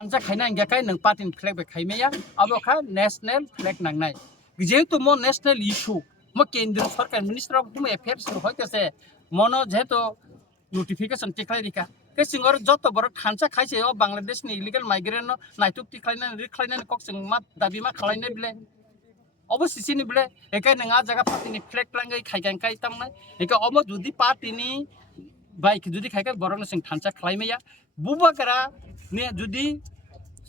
Anza khaina ingkai nang patin flag be khaimaya abo kha national flag nangnai যেহেতু mo national issue mo কেন্দ্র সরকার minister of home affairs হইতেছে মনো যেহেতু notification টিকলাই রিকা কে সিঙ্গর যত বড় খানসা খাইছে ও বাংলাদেশনি illegal migrant নাইতুক টিকলাইনা রিখলাইনা cock Singh मा দাবি मा খালাইনা বিলে অবশ্যই সিনি বিলে একাই নङा জায়গা পার্টিনি ফ্ল্যাগ লাঙ্গাই খাইগান কাই তামনাই একা অমো যদি পার্টিনি বাইক যদি খাইকা বরং সিং খানসা খালাইমাया बुबागरा ने जुदी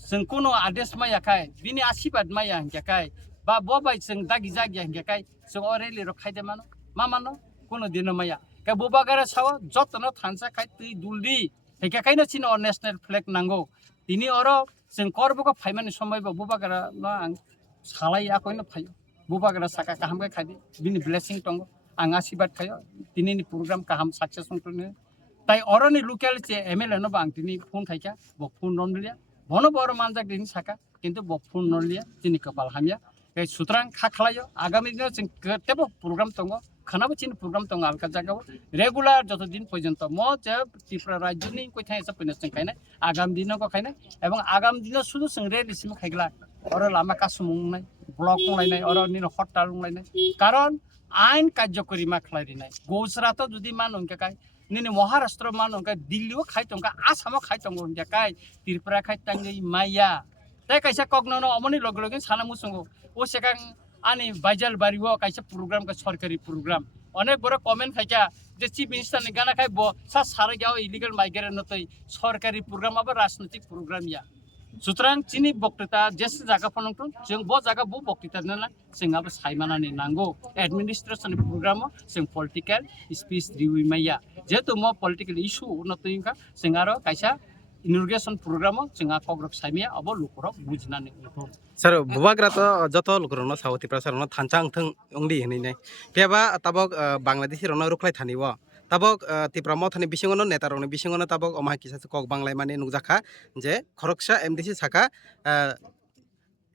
जों कोनो आदेश मायाखाय बिनि आशीर्वाद माया हंगाखाय बा बबाय जों दागि जागि हंगाखाय जों अरेलि रखायदे मानो मा मानो कोनो दिन माया का बुबागरा साव जतन थानसाखाय तै दुलदि हेखाखायनो चिनो नेशनल फ्लैग नांगौ दिनि अरो जों करबको फाइमानि समयबो बुबागरा ना आं सालाय आखयनो फायो बुबागरा साका काहामखाय खादि बिनि ब्लेसिं दंगो आं आशीर्वाद खायो दिनैनि प्रग्राम काहाम सक्सेस संतनो তাই অরনি লোকালিটি এমএলএ ন বাংতিনি ফোন খাইকা ব ফোন নলিয়া বন বড় মানজাক দিন সাকা কিন্তু ব ফোন নলিয়া তিনি কপাল হামিয়া এই সুতরাং খাখলাयो আগামী দিনে जों কেতেবো প্রোগ্রাম দङ খানাবো চিন প্রোগ্রাম দङ আলকা জায়গাও রেগুলার যতদিন পর্যন্ত ম যে ত্রিপুরা রাজ্যনি কইথাই এসে পইনা जों খাইনা আগামী দিনও খাইনা এবং আগামী দিনে শুধু जों রেলিসিম খাইগলা অর লামা কাসুমুংনাই ব্লক লাইনাই অর নিন হরতাল লাইনাই কারণ আইন কার্যকরী মা খালাইরিনাই গুজরাট যদি মাননকে কাই নিনে মহারাষ্ট্র মাননকে দিল্লিও খাইতংকা আসামও খাইতংগো জাকাই ত্রিপুরা খাইতাঙ্গै মাইয়া তাই কাইসা কগননো অমনি লগলগে সানামুসंगो ও সেকাং আনি বাইজাল বাড়িও কাইসা প্রোগ্রাম কা সরকারি প্রোগ্রাম অনেক বড় কমেন্ট খাইকা যে চিফ মিনিস্টার নি গানা খাই ব সা সারগাও ইলিগাল মাইগ্রেন্ট নতই সরকারি প্রোগ্রাম আবার রাজনৈতিক প্রোগ্রাম ইয়া সুতরাং চিনি বক্তৃতা যেসে জায়গা ফনংটন जों ब জায়গা ब বক্তৃতা নেলা जोंहाबो सायमानानि नांगौ एडमिनिस्ट्रेशन प्रग्राम जों पॉलिटिकल स्पीच रिउइमाया जेहेतु म पॉलिटिकल इशू नतोइंका जों आरो कायसा इनॉग्रेशन प्रग्राम जोंहा कग्रब सायमिया अब लुकरक बुजिनानै सर बुबाग्रा तो जत लुकरनो साउथ टिप्रा सरनो थानचां थं अंगदि हनैनाय पेबा ताबक बांग्लादेश रनो रुखलाय थानिवा ताबक टिप्रा म थानि बिसिङनो नेतारनो बिसिङनो ताबक अमा किसा कक बांलाय माने नुजाखा जे खरकसा एमडीसी साखा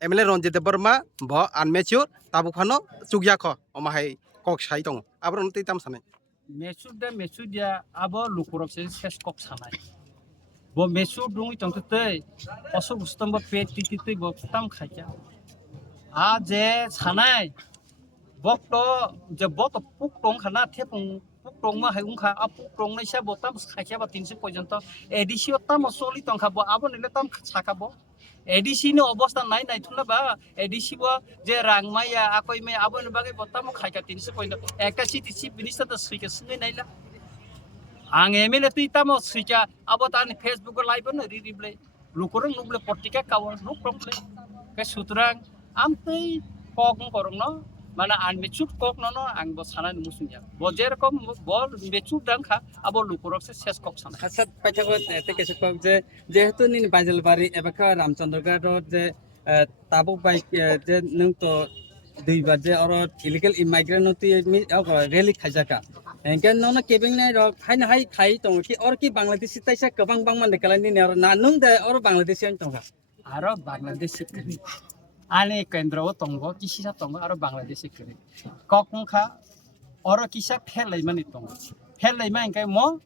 एमएलए रंजित देबबर्मा ब आनमेच्योर ताबुखानो चुगियाख अमाहाय कक साइ दं आब्रन तै ताम सानाय मेचुदिया अब लुकरक से सेस कक सानाय ब मेचु दुङि तंतै असक स्तम्भ पेट टिटितै ब ताम खाइया आ जे सानाय बक्ट जे बत पुक टं खाना थेपुं पुक टं मा हायउंखा आ पुक टं नैसा ब ताम खाइया बा 300 पर्यंत एडिसि ताम सलि तंखा ब आबो निले ताम साखाबो एडिसि नि अवस्था नाय नायथुना बा एडिसि ब जे रांमाया आकय मे आबो नि बागै ब ताम खाइका 300 पर्यंत एकटा सिटी चिफ मिनिस्टार त सैका सिनै नायला आं एमएलए तै ताम सैका आबो तानि फेसबुक लाइभ न रिरिब्ले लुकरं नुब्ले पत्रिका काव नु प्रब्ले के सुतरां आम तै कक करंग न माने आन मेचुट कक न आं ब सानानि मुसुनिया ब जेरकम ब मेचुट दांखा आबो लुकरक से सेस कक साना खासात पाइथागो एते केसे कक जे जेहेतु नि बाइजलबारि एबाखा रामचंद्रगढ़ जे ताबो बाइक जे नों तो दुइबार जे और इलीगल इमाइग्रेंट नति रैली खाइजाका एंके नोना केबिं नाय र खाइन हाय खाइ दङ कि और कि बांग्लादेशी ताइसा गोबां बां मान देखालानि ने ना नों दे और बांग्लादेशी दङ आरो बांग्लादेशी करि आने केन्द्रव तंगो किसिसा तंगो आरो बांग्लादेशी करि ककंखा और किसा फेलाइमानि तंगो फेलाइमा एंके म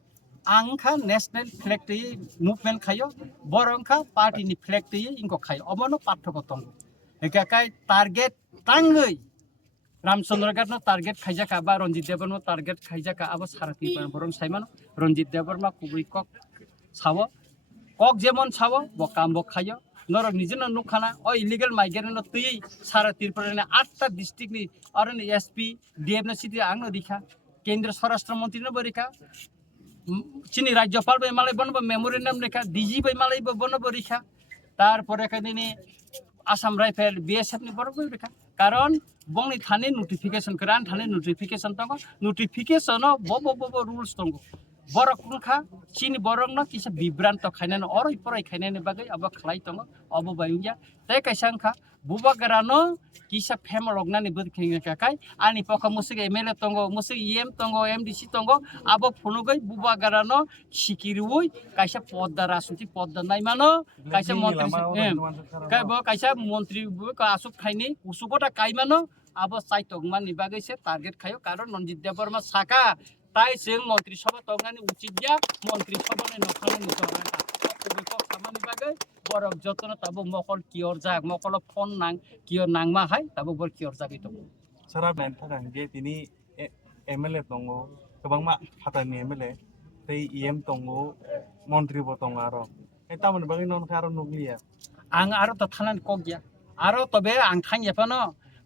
आंखा नेशनल फ्लैग तै मुभमेंट खायो बरंखा पार्टीनि फ्लैग तै इंको खायो अमनो पार्थको तंगो एकाकाय टारगेट तांगै रामचंद्रगढ़ टारगेट खाइजाका बा रंजित देबबर्मा टारगेट खाइजाका अब सारथि बरं साइमान रंजित देबबर्मा कुबै कक सावो कक जेमन सावो ब कामबो खायो नरक निजन नुखाना ओ इलीगल माइग्रेंट तै सारा त्रिपुरानि 8टा डिस्ट्रिक्ट नि अरनि एसपी डीएफ न सिटी आंनो रिखा केंद्र स्वराष्ट्र मंत्री न बरिखा चिनी राज्यपाल बै मालाय बनब मेमोरेंडम लेखा डीजी बै मालाय बनब रिखा तारपरे खादिनि आसाम राइफल बीएसएफ नि बरब रिखा कारण बंगनि थाने नोटिफिकेशन करान थाने नोटिफिकेशन तंग नोटिफिकेशन बब रुल्स तंग बरकुनखा चिनी बरंग न किसा विभ्रांत खाइनान अरै परै खाइनानि बागै अब खलाय तंग अब बायुया तै काइसांखा बुबागरानो किसा फेमलगनानि बदखिंगाकाय आनि पखा मुसि एमएलए तंग मुसि एम तंग एमडीसी तंग अब फनुगै बुबागरानो सिकिरुय काइसा पद्दा राजनीति पद्दा नायमानो काइसा मंत्री काइसा मंत्री आसुक खाइनि उसुगटा काइमानो अब साइतगमानि बागै से टारगेट खायो कारण रंजित देबबर्मा साका ताई जों मंत्री सभा तंगानि उचित या मंत्री सभा नै नखानानि जराका samani bagai borok jotono tabo mokol kior jak mokol phone nang kior nangma hai tabo bor kior jak itu Sarap na thakang je tini MLA tongo kabangma hatani MLA tei EM tongo মন্ত্রী bo tongo aro tamon bagi non karo nuglia ang aro to thanan kogya aro tobe ang thang yapano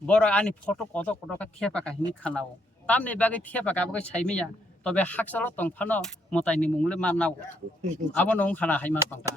borok ani photo koto koto ka thepa ka hini khanao tamni bagai thepa ka bagai saimiya tobe haksalo tongphano motai ni mungle manao abo nong khana haima tongta